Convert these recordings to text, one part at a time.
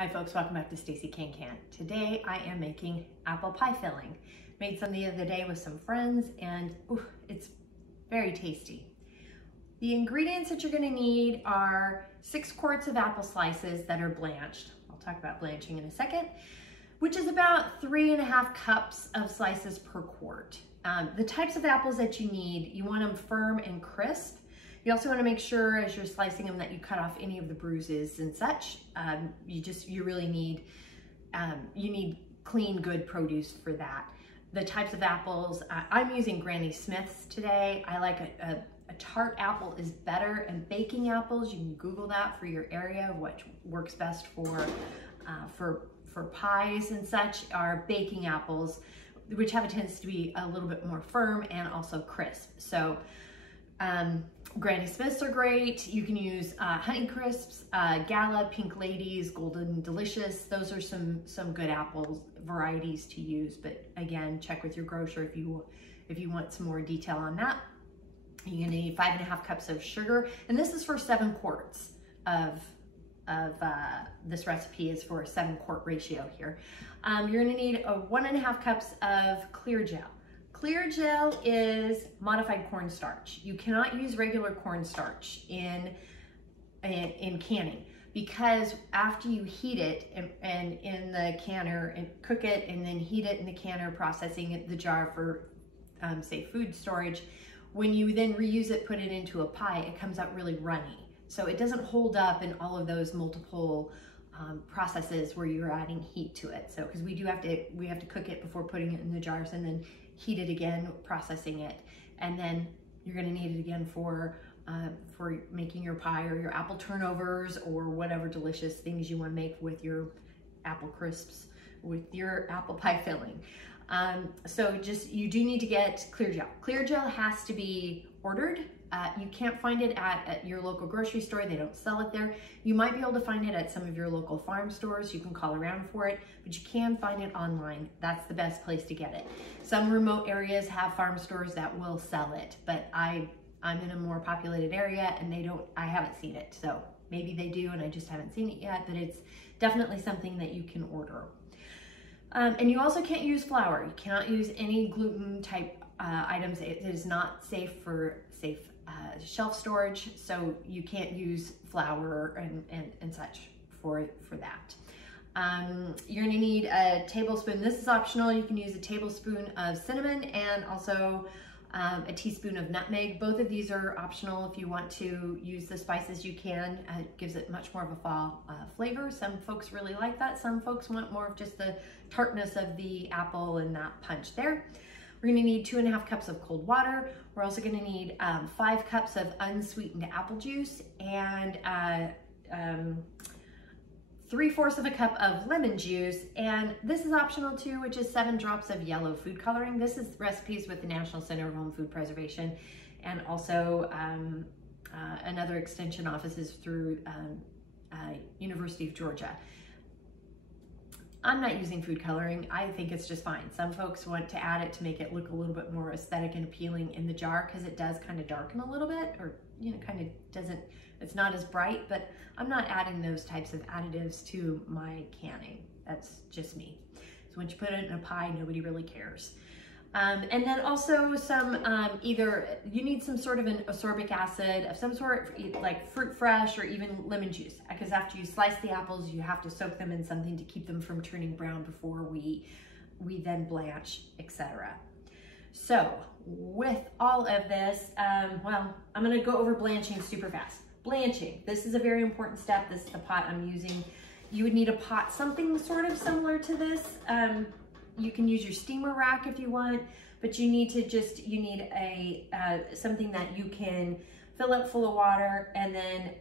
Hi folks, welcome back to Stacey Can. Today I am making apple pie filling. Made some the other day with some friends and it's very tasty. The ingredients that you're going to need are 6 quarts of apple slices that are blanched. I'll talk about blanching in a second, which is about 3.5 cups of slices per quart. The types of apples that you need, you want them firm and crisp. You also want to make sure as you're slicing them that you cut off any of the bruises and such. You really need, you need clean, good produce for that. The types of apples, I'm using Granny Smith's today. I like a tart apple is better, and baking apples, you can Google that for your area, what works best for pies and such, are baking apples, which have a tendency to be a little bit more firm and also crisp. So Granny Smith's are great. You can use Honey Crisps, Gala, Pink Ladies, Golden Delicious. Those are some good apple varieties to use, but again, check with your grocer if you want some more detail on that. You're gonna need 5.5 cups of sugar, and this is for 7 quarts of this recipe is for a 7-quart ratio here. You're gonna need 1.5 cups of ClearJel. ClearJel is modified cornstarch. You cannot use regular cornstarch in canning, because after you heat it and in the canner and cook it and then heat it in the canner, processing it, the jar for say food storage, when you then reuse it, put it into a pie, it comes out really runny. So it doesn't hold up in all of those multiple processes where you're adding heat to it. So because we have to cook it before putting it in the jars and then heat it again, processing it, and then you're going to need it again for making your pie or your apple turnovers or whatever delicious things you want to make with your apple crisps, with your apple pie filling. So you do need to get ClearJel. ClearJel has to be ordered. You can't find it at your local grocery store. They don't sell it there. You might be able to find it at some of your local farm stores. You can call around for it, but you can find it online. That's the best place to get it. Some remote areas have farm stores that will sell it, but I'm in a more populated area and I haven't seen it. So maybe they do and I just haven't seen it yet, but it's definitely something that you can order. And you also can't use flour. You cannot use any gluten type items. It is not safe for shelf storage, so you can't use flour and such for that. You're going to need a tablespoon. This is optional. You can use a tablespoon of cinnamon and also a teaspoon of nutmeg. Both of these are optional. If you want to use the spices, you can. It gives it much more of a fall flavor. Some folks really like that. Some folks want more of just the tartness of the apple and that punch there. We're gonna need 2.5 cups of cold water. We're also gonna need 5 cups of unsweetened apple juice and 3/4 of a cup of lemon juice. And this is optional too, which is 7 drops of yellow food coloring. This is recipes with the National Center of Home Food Preservation, and also another extension offices through University of Georgia. I'm not using food coloring. I think it's just fine. Some folks want to add it to make it look a little bit more aesthetic and appealing in the jar, because it does kind of darken a little bit, or kind of doesn't, it's not as bright, but I'm not adding those types of additives to my canning. That's just me. So once you put it in a pie, nobody really cares. And then also some, either you need some sort of an ascorbic acid of some sort, like fruit fresh or even lemon juice, because after you slice the apples, you have to soak them in something to keep them from turning brown before we then blanch, etc. So with all of this, well, I'm going to go over blanching super fast. Blanching, this is a very important step. This is the pot I'm using. You would need a pot, something sort of similar to this. You can use your steamer rack if you want, but you need a something that you can fill up full of water and then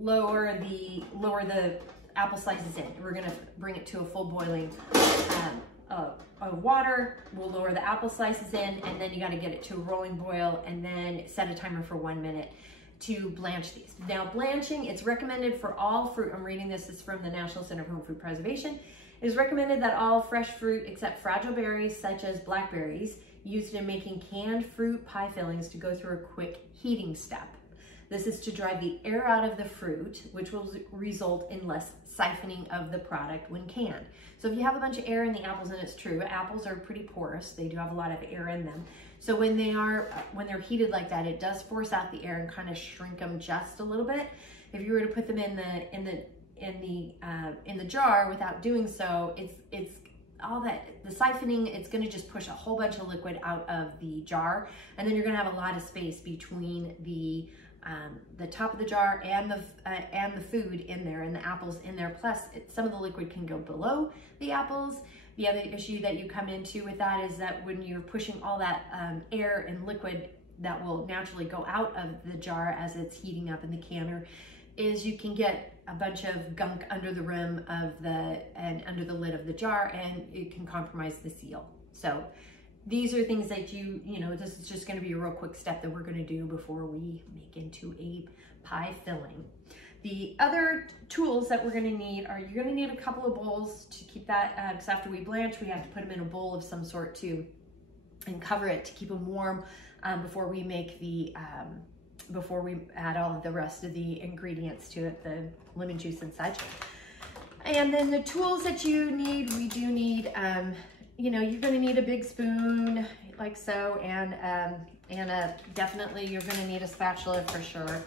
lower the apple slices in. We're gonna bring it to a full boiling of water. We'll lower the apple slices in, and then you got to get it to a rolling boil, and then set a timer for 1 minute to blanch these. Now blanching, it's recommended for all fruit. I'm reading this is from the National Center for Home Food Preservation. It is recommended that all fresh fruit except fragile berries such as blackberries used in making canned fruit pie fillings to go through a quick heating step. This is to drive the air out of the fruit, which will result in less siphoning of the product when canned. So if you have a bunch of air in the apples, and it's true, apples are pretty porous. They do have a lot of air in them. So when they're heated like that, it does force out the air and kind of shrink them just a little bit. If you were to put them in the jar without doing so, it's all that, the siphoning, it's going to just push a whole bunch of liquid out of the jar, and then you're going to have a lot of space between the top of the jar and the food in there, and the apples in there. Plus, some of the liquid can go below the apples. The other issue that you come into with that is that when you're pushing all that air and liquid that will naturally go out of the jar as it's heating up in the canner, is you can get a bunch of gunk under the rim of and under the lid of the jar, and it can compromise the seal. So these are things that you know, this is just going to be a real quick step that we're going to do before we make into a pie filling. The other tools that we're going to need are, you're going to need a couple of bowls to keep that, because after we blanch, we have to put them in a bowl of some sort too, and cover it to keep them warm before we make the before we add all of the rest of the ingredients to it, the lemon juice and such. And then the tools that you need, we do need, you know, you're going to need a big spoon like so, and definitely you're going to need a spatula for sure.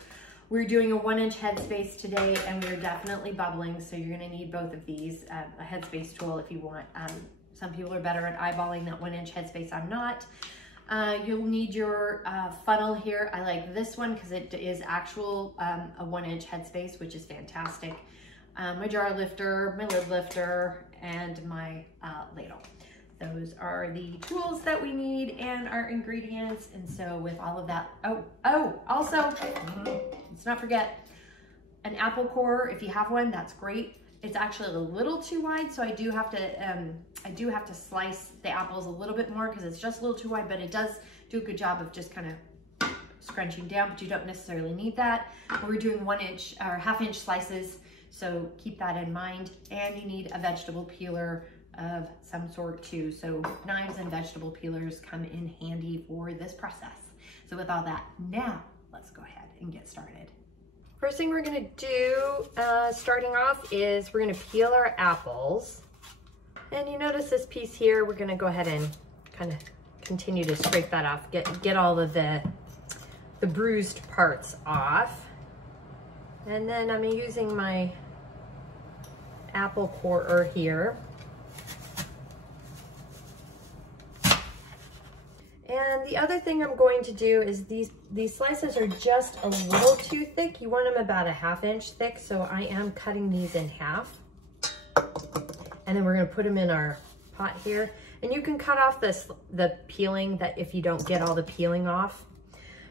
We're doing a 1-inch headspace today, and we're definitely bubbling, so you're going to need both of these, a headspace tool if you want. Some people are better at eyeballing that 1-inch headspace. I'm not. You'll need your funnel here. I like this one because it is actual a 1-inch headspace, which is fantastic. My jar lifter, my lid lifter, and my ladle. Those are the tools that we need and our ingredients. And so with all of that, also, let's not forget an apple core. If you have one, that's great. It's actually a little too wide, so I do have to slice the apples a little bit more because it's just a little too wide, but it does do a good job of just kind of scrunching down, but you don't necessarily need that. We're doing 1-inch or 1/2-inch slices, so keep that in mind. And you need a vegetable peeler of some sort too. So knives and vegetable peelers come in handy for this process. So with all that, now let's go ahead and get started. First thing we're gonna do, starting off, is we're gonna peel our apples. And you notice this piece here, we're gonna go ahead and kind of continue to scrape that off, get all of the bruised parts off. And then I'm using my apple corer here. And the other thing I'm going to do is these slices are just a little too thick. You want them about a 1/2-inch thick, so I am cutting these in half. And then we're gonna put them in our pot here. And you can cut off the peeling that if you don't get all the peeling off.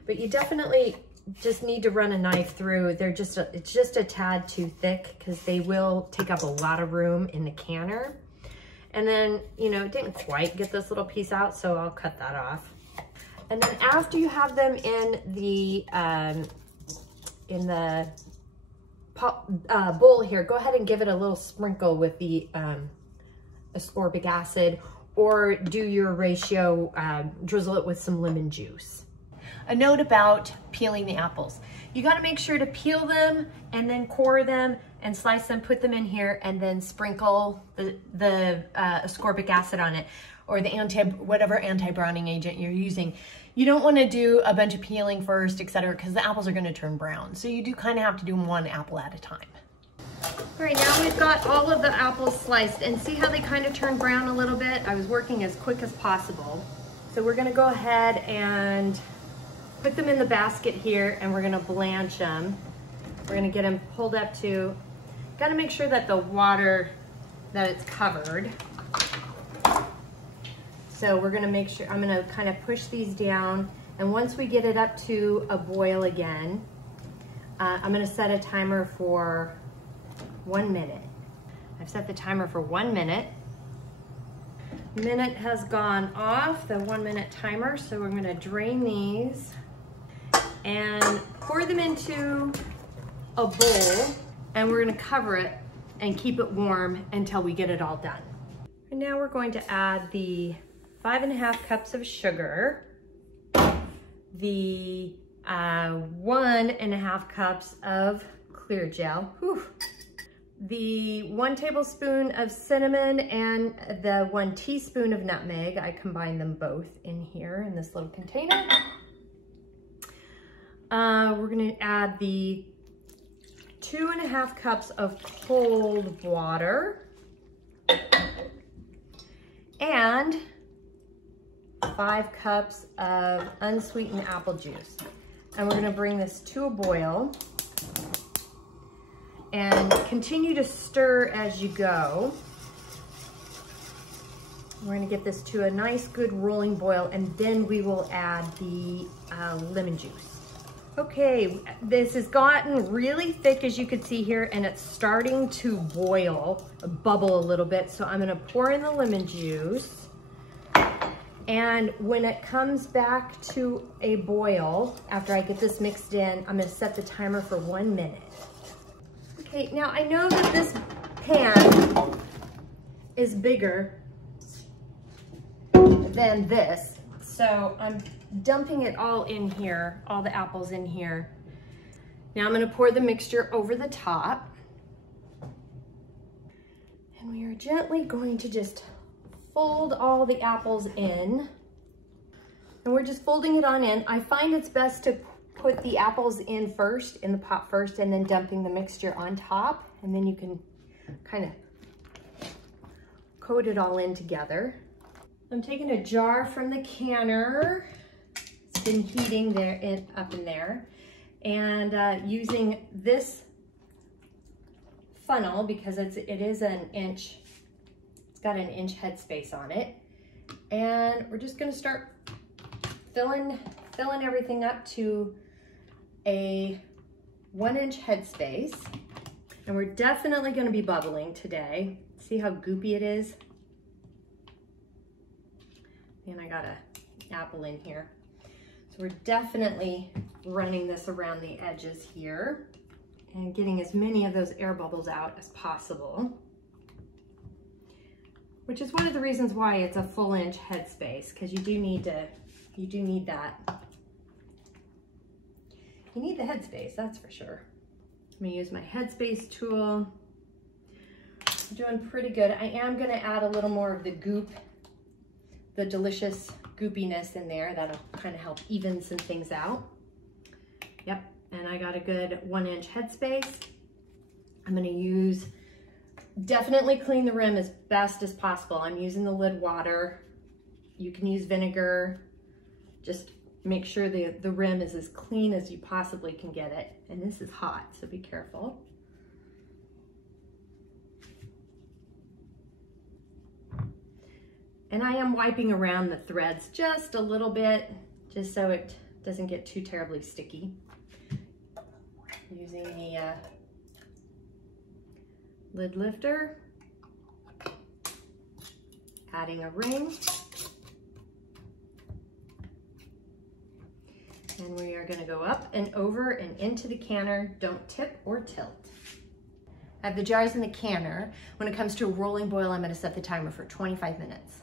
But you definitely just need to run a knife through. It's just a tad too thick because they will take up a lot of room in the canner. And then, you know, it didn't quite get this little piece out, so I'll cut that off. And then after you have them in the bowl here, go ahead and give it a little sprinkle with the ascorbic acid, or do your ratio, drizzle it with some lemon juice. A note about peeling the apples. You gotta make sure to peel them and then core them and slice them, put them in here, and then sprinkle the ascorbic acid on it, or the whatever anti-browning agent you're using. You don't wanna do a bunch of peeling first, etc., because the apples are gonna turn brown. So you do kind of have to do them 1 apple at a time. All right, now we've got all of the apples sliced, and see how they kind of turn brown a little bit? I was working as quick as possible. So we're gonna go ahead and put them in the basket here, and we're gonna blanch them. We're gonna get them pulled up to, gotta make sure that the water, that it's covered. So we're gonna make sure, I'm gonna kind of push these down, and once we get it up to a boil again, I'm gonna set a timer for 1 minute. I've set the timer for 1 minute. Minute has gone off, the 1 minute timer, so we're gonna drain these and pour them into a bowl, and we're gonna cover it and keep it warm until we get it all done. And now we're going to add the 5½ cups of sugar, the 1.5 cups of ClearJel. Whew. The 1 tablespoon of cinnamon and the 1 teaspoon of nutmeg. I combine them both in here in this little container. We're gonna add the 2.5 cups of cold water and 5 cups of unsweetened apple juice. And we're gonna bring this to a boil and continue to stir as you go. We're gonna get this to a nice, good rolling boil, and then we will add the lemon juice. Okay, this has gotten really thick, as you can see here, and it's starting to boil, bubble a little bit. So I'm gonna pour in the lemon juice. And when it comes back to a boil, after I get this mixed in, I'm gonna set the timer for 1 minute. Okay, now I know that this pan is bigger than this, so I'm dumping it all in here, all the apples in here. Now I'm gonna pour the mixture over the top. And we are gently going to just fold all the apples in. And we're just folding it on in. I find it's best to put the apples in first, in the pot first, and then dumping the mixture on top. And then you can kind of coat it all in together. I'm taking a jar from the canner. It's been heating there up in there. And using this funnel, because it is an inch, it's got an inch headspace on it. And we're just gonna start filling everything up to a 1-inch headspace. And we're definitely gonna be bubbling today. See how goopy it is? And I got an apple in here. So we're definitely running this around the edges here and getting as many of those air bubbles out as possible, which is one of the reasons why it's a full inch headspace, because you do need that. You need the headspace, that's for sure. I'm gonna use my headspace tool. I'm doing pretty good. I am gonna add a little more of the goop, the delicious goopiness in there. That'll kind of help even some things out. Yep, and I got a good 1-inch headspace. I'm gonna definitely clean the rim as best as possible. I'm using the lid water. You can use vinegar. Just make sure the rim is as clean as you possibly can get it. And this is hot, so be careful. And I am wiping around the threads just a little bit, just so it doesn't get too terribly sticky. Using the lid lifter, adding a ring, and we are going to go up and over and into the canner. Don't tip or tilt. I have the jars in the canner. When it comes to a rolling boil, I'm going to set the timer for 25 minutes.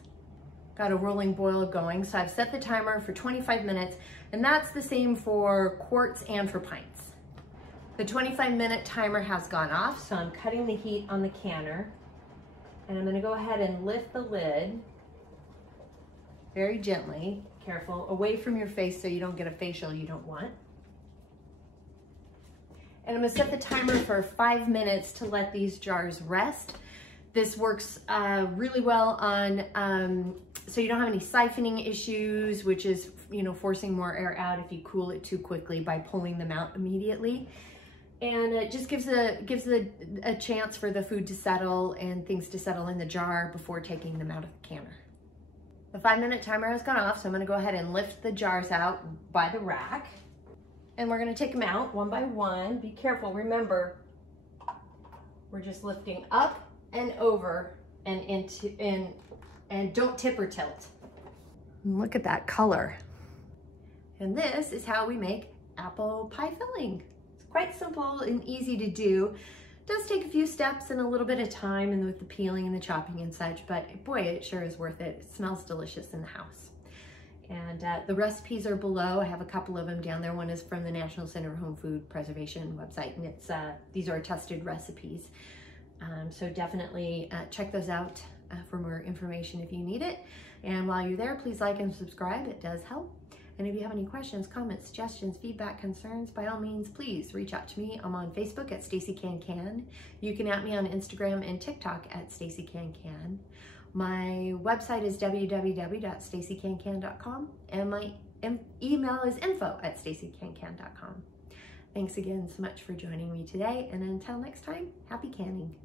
Got a rolling boil going, so I've set the timer for 25 minutes, and that's the same for quarts and for pints. The 25-minute timer has gone off, so I'm cutting the heat on the canner, and I'm gonna go ahead and lift the lid very gently, careful, away from your face so you don't get a facial you don't want. And I'm gonna set the timer for 5 minutes to let these jars rest. This works really well on, so you don't have any siphoning issues, which is, forcing more air out if you cool it too quickly by pulling them out immediately. And it just gives a chance for the food to settle and things to settle in the jar before taking them out of the canner. The 5-minute timer has gone off, so I'm gonna go ahead and lift the jars out by the rack. And we're gonna take them out one by one. Be careful, remember, we're just lifting up and over and and don't tip or tilt. Look at that color. And this is how we make apple pie filling. It's quite simple and easy to do. It does take a few steps and a little bit of time and with the peeling and the chopping and such, but boy, it sure is worth it. It smells delicious in the house. And the recipes are below. I have a couple of them down there. One is from the National Center for Home Food Preservation website, and it's these are tested recipes. So definitely check those out for more information if you need it. And while you're there, please like and subscribe. It does help. And if you have any questions, comments, suggestions, feedback, concerns, by all means, please reach out to me. I'm on Facebook at Stacey Can Can. You can at me on Instagram and TikTok at Stacey Can Can. My website is www.staceycancan.com, and my email is info@staceycancan.com. Thanks again so much for joining me today, and until next time, happy canning.